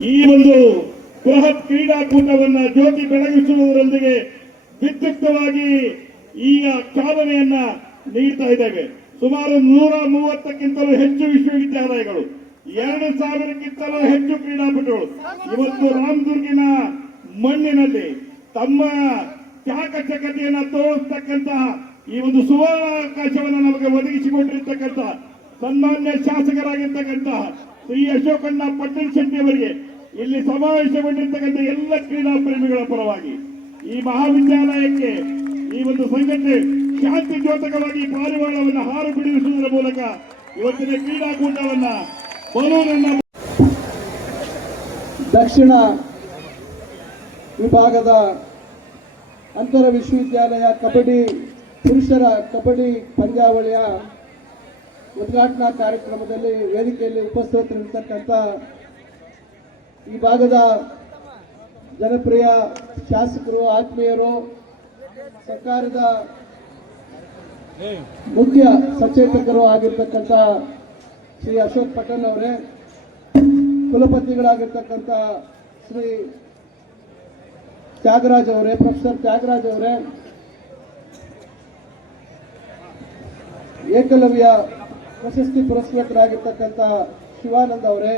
ಈ ಒಂದು ಬೃಹತ್ ಕ್ರೀಡಾಕೂಟವನ್ನ ಜ್ಯೋತಿ ಬೆಳಗಿಸುವುದರೊಂದಿಗೆ ವಿದ್ಯುಕ್ತವಾಗಿ ಈಗ ಚಾಲನೆಯನ್ನ ನೀಡ್ತಾ ಇದ್ದೇವೆ. ಸುಮಾರು 130ಕ್ಕಿಂತಲೂ ಹೆಚ್ಚು ವಿಶ್ವವಿದ್ಯಾಲಯಗಳು, 2000ಕ್ಕಿಂತಲೂ ಹೆಚ್ಚು ಕ್ರೀಡಾಪಟುಗಳು ಇವತ್ತು ರಾಮದುರ್ಗಿನ ಮಣ್ಣಿನಲ್ಲಿ ತಮ್ಮ ಚಾಕಚಕತೆಯನ್ನು ತೋರಿಸ್ತಕ್ಕಂತಹ ಈ ಒಂದು ಸುವರ್ಣಾವಕಾಶವನ್ನು ನಮಗೆ ಒದಗಿಸಿಕೊಂಡಿರ್ತಕ್ಕಂತಹ ಸನ್ಮಾನ್ಯ ಶಾಸಕರಾಗಿರ್ತಕ್ಕಂತಹ ಶ್ರೀ ಅಶೋಕಣ್ಣ ಪಟ್ಟಣ್ ಶೆಟ್ಟಿ ಅವರಿಗೆ ಇಲ್ಲಿ ಸಮಾವೇಶಗೊಂಡಿರ್ತಕ್ಕಂಥ ಎಲ್ಲ ಕ್ರೀಡಾ ಪ್ರೇಮಿಗಳ ಪರವಾಗಿ ಈ ಮಹಾವಿದ್ಯಾಲಯಕ್ಕೆ ಈ ಒಂದು ಸಂಘಟನೆ ಶಾಂತಿ ದ್ಯೋತಕವಾಗಿ ಪಾರಿವಾಳವನ್ನು ಹಾರು ಬಿಡಿಸುವುದರ ಮೂಲಕ ಇವತ್ತಿನ ಕ್ರೀಡಾಕೂಟವನ್ನ ಬಲೂನನ್ನ ದಕ್ಷಿಣ ವಿಭಾಗದ ಅಂತರ ವಿಶ್ವವಿದ್ಯಾಲಯ ಕಬಡ್ಡಿ ಪುರುಷರ ಕಬಡ್ಡಿ ಪಂದ್ಯಾವಳಿಯ ಉದ್ಘಾಟನಾ ಕಾರ್ಯಕ್ರಮದಲ್ಲಿ ವೇದಿಕೆಯಲ್ಲಿ ಉಪಸ್ಥಿತರಿರ್ತಕ್ಕಂಥ ಈ ಭಾಗದ ಜನಪ್ರಿಯ ಶಾಸಕರು, ಆತ್ಮೀಯರು, ಸರ್ಕಾರದ ಮುಖ್ಯ ಸಚೇತಕರು ಆಗಿರ್ತಕ್ಕಂಥ ಶ್ರೀ ಅಶೋಕ್ ಪಟ್ಟಣ್ ಅವರೇ, ಕುಲಪತಿಗಳಾಗಿರ್ತಕ್ಕಂಥ ಶ್ರೀ ತ್ಯಾಗರಾಜ್ ಅವರೇ, ಪ್ರೊಫೆಸರ್ ತ್ಯಾಗರಾಜ್ ಅವರೇ, ಏಕಲವ್ಯ ಪ್ರಶಸ್ತಿ ಪುರಸ್ಕೃತರಾಗಿರ್ತಕ್ಕಂಥ ಶಿವಾನಂದ್ ಅವರೇ,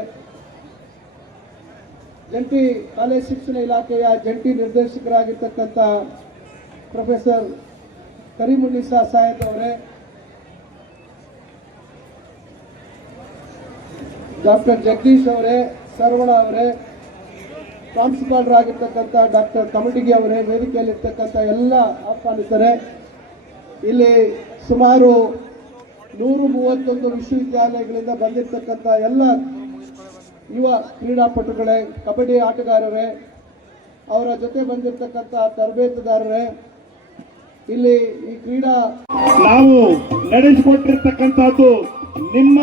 ಜಂಟಿ ಕಾಲೇಜ್ ಶಿಕ್ಷಣ ಇಲಾಖೆಯ ಜಂಟಿ ನಿರ್ದೇಶಕರಾಗಿರ್ತಕ್ಕಂಥ ಪ್ರೊಫೆಸರ್ ಕರೀಮುನ್ನಿಸಾ ಸಾಯದ್ ಅವರೇ, ಡಾಕ್ಟರ್ ಜಗದೀಶ್ ಅವರೇ, ಸರ್ವಣ ಅವರೇ, ಪ್ರಾಂಶುಪಾಲರಾಗಿರ್ತಕ್ಕಂಥ ಡಾಕ್ಟರ್ ಕಮಟಿಗಿ ಅವರೇ, ವೇದಿಕೆಯಲ್ಲಿರ್ತಕ್ಕಂಥ ಎಲ್ಲ ಆಹ್ವಾನಿತರೆ, ಇಲ್ಲಿ ಸುಮಾರು 131 ವಿಶ್ವವಿದ್ಯಾಲಯಗಳಿಂದ ಬಂದಿರತಕ್ಕಂಥ ಎಲ್ಲ ಯುವ ಕ್ರೀಡಾಪಟುಗಳೇ, ಕಬಡ್ಡಿ ಆಟಗಾರರೇ, ಅವರ ಜೊತೆ ಬಂದಿರತಕ್ಕಂಥ ತರಬೇತುದಾರರೇ, ಇಲ್ಲಿ ಈ ಕ್ರೀಡಾ ನಾವು ನಡೆಸಿಕೊಟ್ಟಿರ್ತಕ್ಕಂಥದ್ದು ನಿಮ್ಮ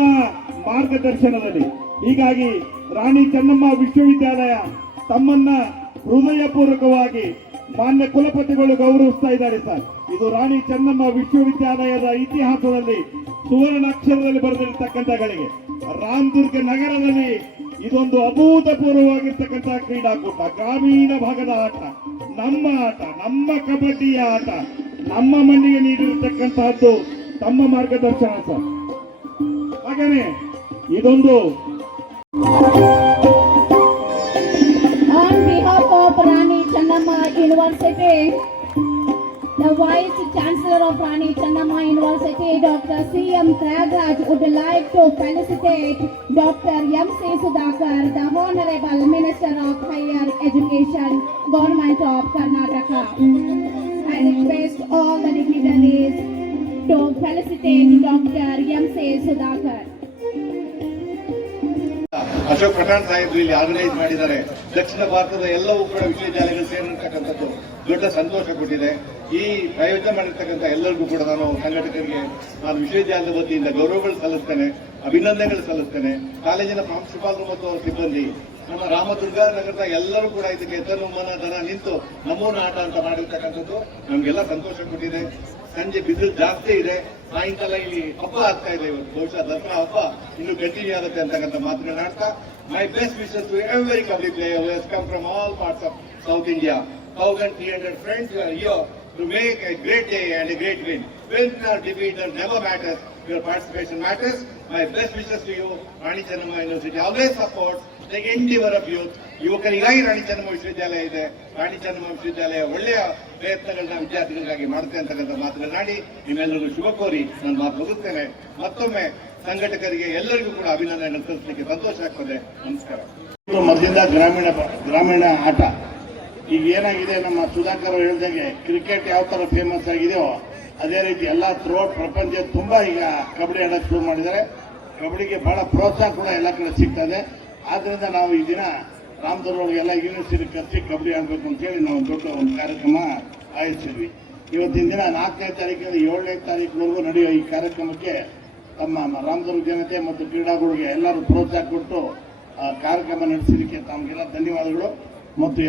ಮಾರ್ಗದರ್ಶನದಲ್ಲಿ. ಹೀಗಾಗಿ ರಾಣಿ ಚೆನ್ನಮ್ಮ ವಿಶ್ವವಿದ್ಯಾಲಯ ತಮ್ಮನ್ನ ಹೃದಯಪೂರ್ವಕವಾಗಿ ಮಾನ್ಯ ಕುಲಪತಿಗಳು ಗೌರವಿಸ್ತಾ ಇದ್ದಾರೆ ಸರ್. ಇದು ರಾಣಿ ಚೆನ್ನಮ್ಮ ವಿಶ್ವವಿದ್ಯಾಲಯದ ಇತಿಹಾಸದಲ್ಲಿ ಸುವರ್ಣಾಕ್ಷರದಲ್ಲಿ ಬರೆದಿರ್ತಕ್ಕಂಥ ಗಳಿಗೆ ರಾಮದುರ್ಗ ನಗರದಲ್ಲಿ ಇದೊಂದು ಅಭೂತಪೂರ್ವವಾಗಿರ್ತಕ್ಕಂಥ ಕ್ರೀಡಾಕೂಟ. ಗ್ರಾಮೀಣ ಭಾಗದ ಆಟ, ನಮ್ಮ ಕಬಡ್ಡಿಯ ಆಟ, ನಮ್ಮ ಮಣ್ಣಿಗೆ ನೀಡಿರತಕ್ಕಂತಹದ್ದು ತಮ್ಮ ಮಾರ್ಗದರ್ಶನ ಸರ್. ಹಾಗೇನೆ ಇದೊಂದು On behalf of Rani Chennamma University, the Vice Chancellor of Rani Chennamma University, Dr. C.M. Tyagaraj, would like to felicitate Dr. M.C. Sudhakar, the Honorable Minister of Higher Education, Government of Karnataka. I request all the dignitaries to felicitate Dr. M.C. Sudhakar. Ashok Pathan Saheb ಇಲ್ಲಿ organise ಮಾಡಿದ್ದಾರೆ. ದಕ್ಷಿಣ ಭಾರತದ ಎಲ್ಲವೂ ಕೂಡ ವಿಶ್ವವಿದ್ಯಾಲಯಗಳು ಸೇರಿರ್ತಕ್ಕಂಥದ್ದು ದೊಡ್ಡ ಸಂತೋಷ ಕೊಟ್ಟಿದೆ. ಈ ಆಯೋಜನೆ ಮಾಡಿರ್ತಕ್ಕಂಥ ಎಲ್ಲರಿಗೂ ಕೂಡ ನಾನು ಸಂಘಟಕರಿಗೆ ನಾನು ವಿಶ್ವವಿದ್ಯಾಲಯದ ವತಿಯಿಂದ ಗೌರವಗಳು ಸಲ್ಲಿಸ್ತೇನೆ, ಅಭಿನಂದನೆಗಳು ಸಲ್ಲಿಸ್ತೇನೆ. ಕಾಲೇಜಿನ ಪ್ರಾಂಶುಪಾಲರು ಮತ್ತು ಅವರ ಸಿಬ್ಬಂದಿ, ನಮ್ಮ ರಾಮದುರ್ಗ ನಗರದ ಎಲ್ಲರೂ ಕೂಡ ಇದಕ್ಕೆ ಧನ ನಿಂತು ನಮೂನ ಆಟ ಅಂತ ಮಾಡಿರ್ತಕ್ಕಂಥದ್ದು ನಮಗೆಲ್ಲ ಸಂತೋಷ ಕೊಟ್ಟಿದೆ. ಸಂಜೆ ಬಿಸಿಲು ಜಾಸ್ತಿ ಇದೆ, ಸಾಯಂಕಾಲ ಇಲ್ಲಿ ಹಬ್ಬ ಆಗ್ತಾ ಇದೆ. ಇವತ್ತು ಬಹುಶಃ ದಸರಾ ಹಬ್ಬ ಇನ್ನು ಕಂಟಿನ್ಯೂ ಆಗುತ್ತೆ ಅಂತಕ್ಕಂಥ ಮಾತುಗಳನ್ನ ಆಡ್ತಾ, my best wishes to every kabaddi player who has come from all parts of South India. 1300 friends who are here to make a great day and a great win. Win or defeat never matters. Your participation matters. My best wishes to you. Rani Chennamma University always supports the endeavor of youth. ಯುವಕರಿಗಾಗಿ Rani Chennamma ವಿಶ್ವವಿದ್ಯಾಲಯ ಇದೆ. ರಾಣಿ ಚೆನ್ನಮ್ಮ ವಿಶ್ವವಿದ್ಯಾಲಯ ಒಳ್ಳೆಯ ಪ್ರಯತ್ನಗಳನ್ನ ವಿದ್ಯಾರ್ಥಿಗಳಿಗಾಗಿ ಮಾಡುತ್ತೆ ಅಂತಕ್ಕಂಥ ಮಾತುಗಳನ್ನಾಡಿ ನಿಮ್ಮೆಲ್ಲರಿಗೂ ಶುಭ ಕೋರಿ ನಾನು ಮಾತು ಮುಗಿಸ್ತೇನೆ. ಮತ್ತೊಮ್ಮೆ ಸಂಘಟಕರಿಗೆ ಎಲ್ಲರಿಗೂ ಕೂಡ ಅಭಿನಂದನೆ ಸಲ್ಲಿಸಲಿಕ್ಕೆ ಸಂತೋಷ ಆಗ್ತದೆ. ನಮಸ್ಕಾರ. ಮೊದಲಿಂದ ಗ್ರಾಮೀಣ ಆಟ ಈಗ ಏನಾಗಿದೆ, ನಮ್ಮ ಸುಧಾಕರ್ ಹೇಳಿದಾಗೆ ಕ್ರಿಕೆಟ್ ಯಾವ ತರ ಫೇಮಸ್ ಆಗಿದೆಯೋ ಅದೇ ರೀತಿ ಎಲ್ಲ ಥ್ರೂಔಟ್ ಪ್ರಪಂಚ ತುಂಬಾ ಈಗ ಕಬಡ್ಡಿ ಆಡಕ್ಕೆ ಶುರು ಮಾಡಿದ್ದಾರೆ. ಕಬಡ್ಡಿಗೆ ಬಹಳ ಪ್ರೋತ್ಸಾಹ ಕೂಡ ಎಲ್ಲ ಕಡೆ ಸಿಗ್ತದೆ. ಆದ್ರಿಂದ ನಾವು ಈ ದಿನ ರಾಮದುರ್ಗದೊಳಗೆಲ್ಲ ಯೂನಿವರ್ಸಿಟಿ ಕರೆಸಿ ಕಬಡ್ಡಿ ಆಡಬೇಕು ಅಂತ ಹೇಳಿ ನಾವು ದೊಡ್ಡ ಒಂದು ಕಾರ್ಯಕ್ರಮ ಆಯೋಜಿಸಿದ್ವಿ. ಇವತ್ತಿನ ದಿನ 4ನೇ ತಾರೀಕಿಂದ 7ನೇ ತಾರೀಕಿನವರೆಗೂ ನಡೆಯುವ ಈ ಕಾರ್ಯಕ್ರಮಕ್ಕೆ ತಮ್ಮ ರಾಮದುರ್ಗ ಜನತೆ ಮತ್ತು ಕ್ರೀಡಾಗಳಿಗೆ ಎಲ್ಲರೂ ಪ್ರೋತ್ಸಾಹ ಕೊಟ್ಟು ಕಾರ್ಯಕ್ರಮ ನಡೆಸಲಿಕ್ಕೆ ತಮಗೆಲ್ಲ ಧನ್ಯವಾದಗಳು. ಮತ್ತು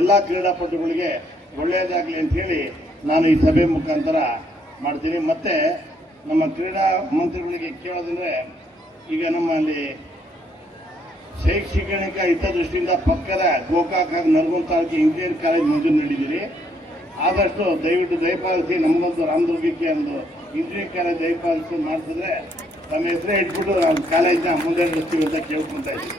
ಎಲ್ಲ ಕ್ರೀಡಾಪಟುಗಳಿಗೆ ಒಳ್ಳೆಯದಾಗಲಿ ಅಂತ ಹೇಳಿ ನಾನು ಈ ಸಭೆ ಮುಖಾಂತರ ಮಾಡ್ತೀನಿ. ಮತ್ತೆ ನಮ್ಮ ಕ್ರೀಡಾ ಮಂತ್ರಿಗಳಿಗೆ ಕೇಳೋದಂದ್ರೆ, ಈಗ ನಮ್ಮಲ್ಲಿ ಶೈಕ್ಷಣಿಕ ಹಿತದೃಷ್ಟಿಯಿಂದ ಪಕ್ಕದ ಗೋಕಾಕ ನರಗುಂದ ತಾಲೂಕು ಇಂಜಿನಿಯರಿಂಗ್ ಕಾಲೇಜ್ ಮಂಜೂರು ನೀಡಿದ್ದೀರಿ. ಆದಷ್ಟು ದಯವಿಟ್ಟು ದಯಪಾಲಿಸಿ ನಮ್ಮದೊಂದು ರಾಮದುರ್ಗಕ್ಕೆ ಒಂದು ಇಂಜಿನಿಯರಿಂಗ್ ಕಾಲೇಜ್ ದಯಪಾಲಿಸಿ ಮಾಡಿಸಿದ್ರೆ ತಮ್ಮ ಹೆಸರೇ ಇಟ್ಬಿಟ್ಟು ನಾವು ಕಾಲೇಜ್ನ ಮುಂದೆ ನಡೆಸ್ತೀವಿ ಅಂತ ಕೇಳ್ಕೊಂತ ಇದ್ದೀವಿ.